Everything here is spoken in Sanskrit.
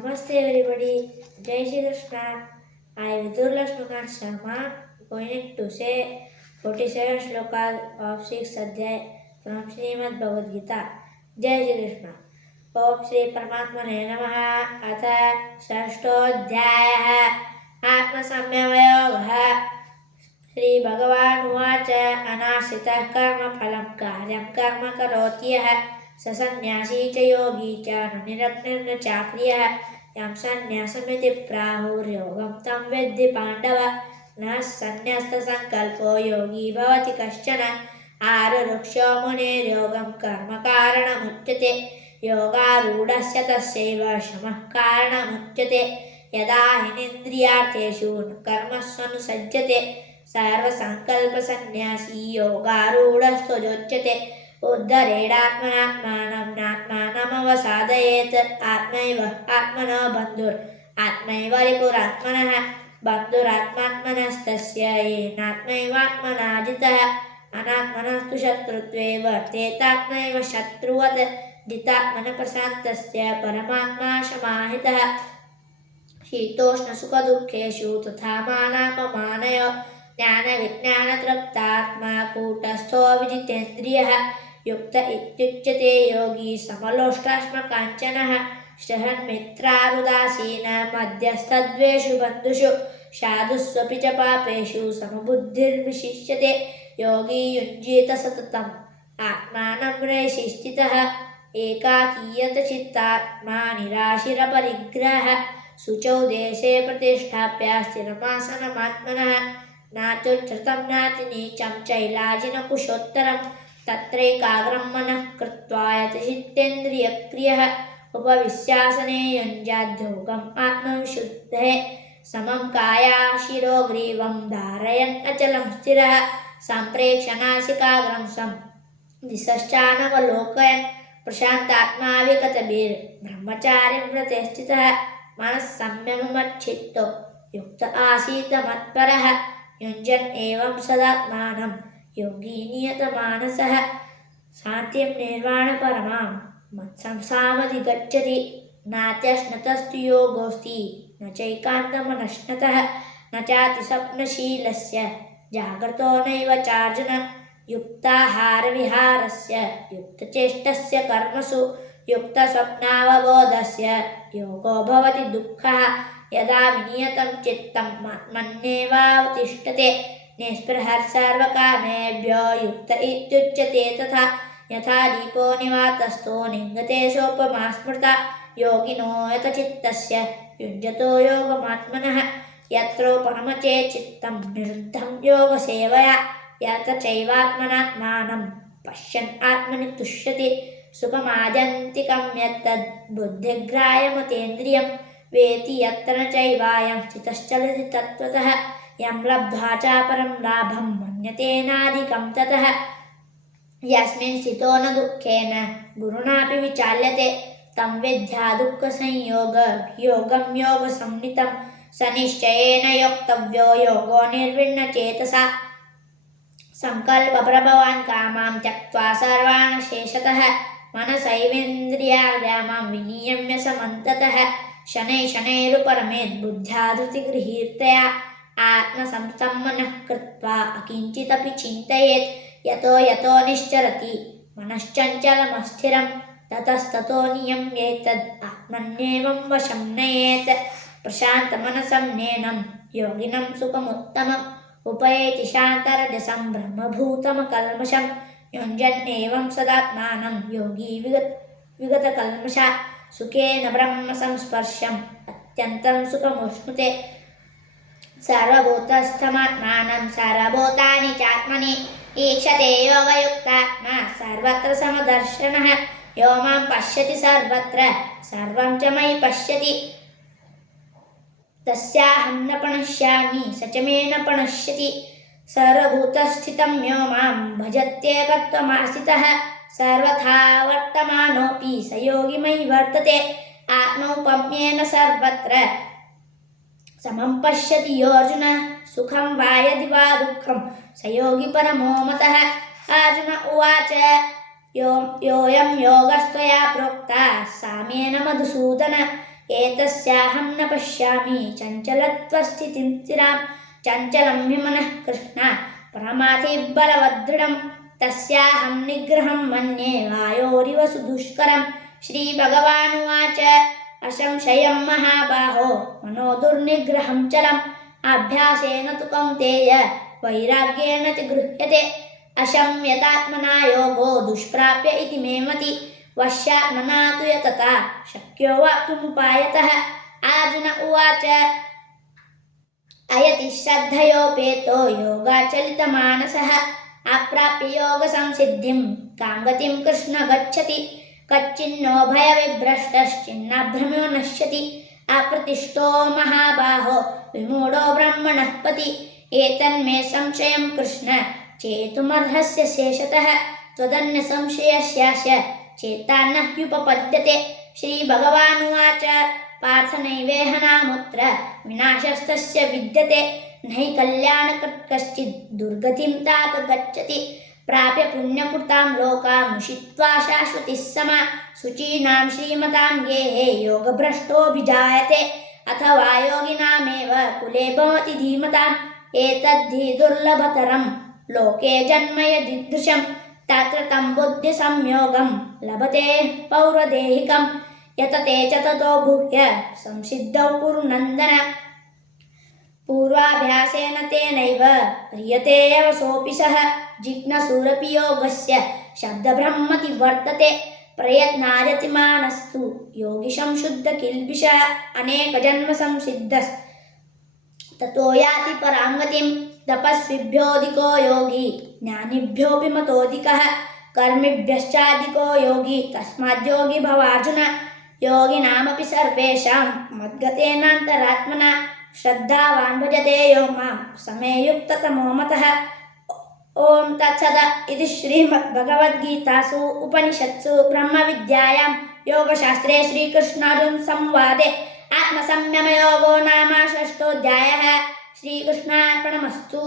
Namaste everybody. Jai Shri Krishna. I Vidurla Shlokan Sharma going to say 47 shlokas of 6th Adhyay from Srimad Bhagavad Gita. Jai Shri Krishna. ओम श्री परमात्मने नमः। अथ षष्ठोऽध्यायः आत्मसंयमयोगः। श्रीभगवानुवाच अनाश्रितः कर्मफलं कार्यं कर्म करोति यः स सन्न्यासी च योगी च न निरग्निर्न चाक्रियः। यं सन्न्यासमिति प्राहुर्योगं तं विद्धि पाण्डव। न सन्न्यस्तसङ्कल्पो योगी भवति कश्चन। आरुरुक्षो मुनिर्योगं कर्म कारणमुच्यते। योगारूढस्य तस्यैव शमः कारणमुच्यते। यदा हिनेन्द्रियार्थेषु न कर्मस्वनुसज्जते सर्वसङ्कल्पसन्न्यासी योगारूढस्त्वजोच्यते। उद्धरेणात्मनात्मानं नात्मानमवसादयेत्। आत्मैव आत्मनो बन्धुरात्मैव रिपुरात्मनः। बन्धुरात्मात्मनस्तस्य येनात्मैवात्मना जितः। अनात्मनस्तु शत्रुत्वे वर्तेतात्मैव शत्रुवत्। जितात्मनप्रशान्तस्य परमात्मा समाहितः। शीतोष्णसुखदुःखेषु तथा मानापमानयो ज्ञानविज्ञानतृप्तात्मा कूटस्थो विजितेन्द्रियः। युक्त इत्युच्यते योगी समलोष्टाश्मकाञ्चनः। सृहन्मित्रारुदासीन मध्यस्थद्वेषु बन्धुषु साधुष्वपि च पापेषु समबुद्धिर्विशिष्यते। योगी युञ्जीत सततम् आत्मानं रयसि स्थितः। एकाकीयतचित्तात्मा निराशिरपरिग्रहः। शुचौ देशे प्रतिष्ठाप्य स्थिरमासनमात्मनः। नात्युच्छ्रितं नातिनीचं चैलाजिनकुशोत्तरं। तत्रैकाग्रं मनः कृत्वा यतचित्तेन्द्रियक्रियः। उपविश्यासने युञ्जाद्योगम् आत्मविशुद्धये। समं कायाशिरोग्रीवं धारयन् अचलं स्थिरः। सम्प्रेक्ष्य नासिकाग्रं स्वं दिशश्चानवलोकयन्। प्रशान्तात्मा विगतभिर्ब्रह्मचारिं व्रते स्थितः। मनः संयममच्चित्तो युक्त आसीत् मत्परः। युञ्जन् एवं सदात्मानं योगी नियतमानसः। शान्तिं निर्वाणपरमां मत्संसामधिगच्छति। नात्यश्नतस्तु योगोऽस्ति न चैकान्तमनश्नतः। न चातिस्वप्नशीलस्य जाग्रतो नैव चार्जुन। युक्ताहारविहारस्य युक्तचेष्टस्य कर्मसु युक्तस्वप्नावबोधस्य योगो भवति दुःखः। यदा विनियतं चित्तं मन्येवावतिष्ठते। निःस्पृहः सर्वकामेभ्यो युक्त इत्युच्यते तथा। यथा दीपो निवातस्थो निङ्गते सोपमा स्मृता। योगिनो यतचित्तस्य युञ्जतो योगमात्मनः। यत्रोपरमचेत् चित्तं निरुद्धं योगसेवया। यतचैवात्मनात्मानं पश्यन् आत्मनि तुष्यति। सुखमाजन्तिकं यत्तद् बुद्धिग्राह्यमतीन्द्रियं। वेति यत्र न चैवायं स्थितश्चलति तत्त्वतः। यं लब्ध्वा चापरं लाभं मन्यते नाधिकं ततः। यस्मिन् स्थितो न दुःखेन गुरुणापि विचाल्यते। तं विद्या दुःखसंयोगं योगसंज्ञितं। स निश्चयेन योक्तव्यो योगो निर्विण्णचेतसा। संकल्पप्रभवान् कामां त्यक्त्वा सर्वान् शेषतः। मनसैवेन्द्रियाग्रामं विनियम्य समन्ततः। शनैः शनैरुपरमेत् बुद्ध्या धृतिगृहीर्तया। आत्मसंस्थं मनः कृत्वा अकिञ्चिदपि चिन्तयेत्। यतो यतो निश्चरति मनश्चञ्चलमस्थिरं। ततस्ततो नियम्येतद् आत्मन्येवं वशं नयेत्। प्रशान्तमनसं नैनं योगिनं सुखमुत्तमम्। उपैति शान्तरजसं ब्रह्मभूतमकल्मषं। युञ्जन् एवं सदात्मानं योगी विगतकल्मषा। सुखेन ब्रह्मसंस्पर्शम् अत्यन्तं सुखमुष्णुते। सर्वभूतस्थमात्मानं सर्वभूतानि चात्मनि ईक्षते योगयुक्तात्मा सर्वत्र समदर्शनः। यो मां पश्यति सर्वत्र सर्वं च मयि पश्यति। तस्याहं न प्रणश्यामि स च मे न प्रणश्यति। सर्वभूतस्थितं यो मां भजत्येकत्वमास्थितः। सर्वथा वर्तमानोऽपि स योगी मयि वर्तते। आत्मौपम्येन सर्वत्र समं पश्यति योऽर्जुन। सुखं वा यदि वा दुःखं स योगी परमो मतः। अर्जुन उवाच योऽयं योगस्त्वया प्रोक्तः साम्येन मधुसूदन। एतस्याहं न पश्यामि चञ्चलत्वस्थितिं स्थिरां चञ्चलं हि मनः कृष्ण प्रमाथि बलवदृढं तस्याहं निग्रहं मन्ये वायोरिव सुदुष्करं श्रीभगवानुवाच असंशयं महाबाहो मनो दुर्निग्रहं चलम् अभ्यासेन तु कौन्तेय वैराग्येण च गृह्यते अशम्यतात्मना योगो दुष्प्राप्य इति मे मति वश्यात्मना तु यतता शक्यो वाप्तुमुपायतः अर्जुन उवाच अयति श्रद्धयोपेतो योगाचलितमानसः अप्राप्य योगसंसिद्धिं कां गतिं कृष्ण गच्छति कच्चिन्नो भयविभ्रष्टश्चिन्नभ्रमो नश्यति अप्रतिष्ठो महाबाहो विमूढो ब्रह्मणः पति एतन्मे संशयं कृष्ण चेतुमर्हस्य शेषतः त्वदन्यसंशयस्यास्य चेता न ह्युपपद्यते श्रीभगवानुवाच पार्थ नैवेह नामुत्र विनाशस्तस्य विद्यते नहि कल्याणकृत् कश्चित् दुर्गतिं तात गच्छति प्राप्य पुण्यकृतां लोकामुषित्वा शाश्वतिः समा शुचीनां श्रीमतां गेहे योगभ्रष्टोऽभिजायते अथवा योगिनामेव कुले भवति धीमताम् एतद्धि दुर्लभतरं लोके जन्म यदीदृशं तत्र तं बुद्धिसंयोगं लभते पौरदेहिकं यतते च ततो भूय संसिद्धौ कुरु नन्दन पूर्वाभ्यासेन तेनैव ह्रियते यवसोऽपि सः जिज्ञासुरपि योगस्य शब्दब्रह्मति वर्तते प्रयत्नार्यतिमानस्तु योगी संशुद्धकिल्बिषः अनेकजन्म संसिद्धस्ततो याति परां गतिं तपस्विभ्योऽधिको योगी ज्ञानिभ्योऽपि मतोऽधिकः कर्मिभ्यश्चाधिको योगी तस्माद्योगी भवार्जुन योगिनामपि सर्वेषां मद्गतेनान्तरात्मना श्रद्धावान् भजते यो मां समे युक्ततमो मतः ओम तत्सद इति श्रीमद्भगवद्गीतासु उपनिषत्सु ब्रह्मविद्यायां योगशास्त्रे श्रीकृष्णार्जुन संवादे आत्मसंयमयोगो नाम षष्ठोऽध्यायः। श्रीकृष्णार्पणमस्तु।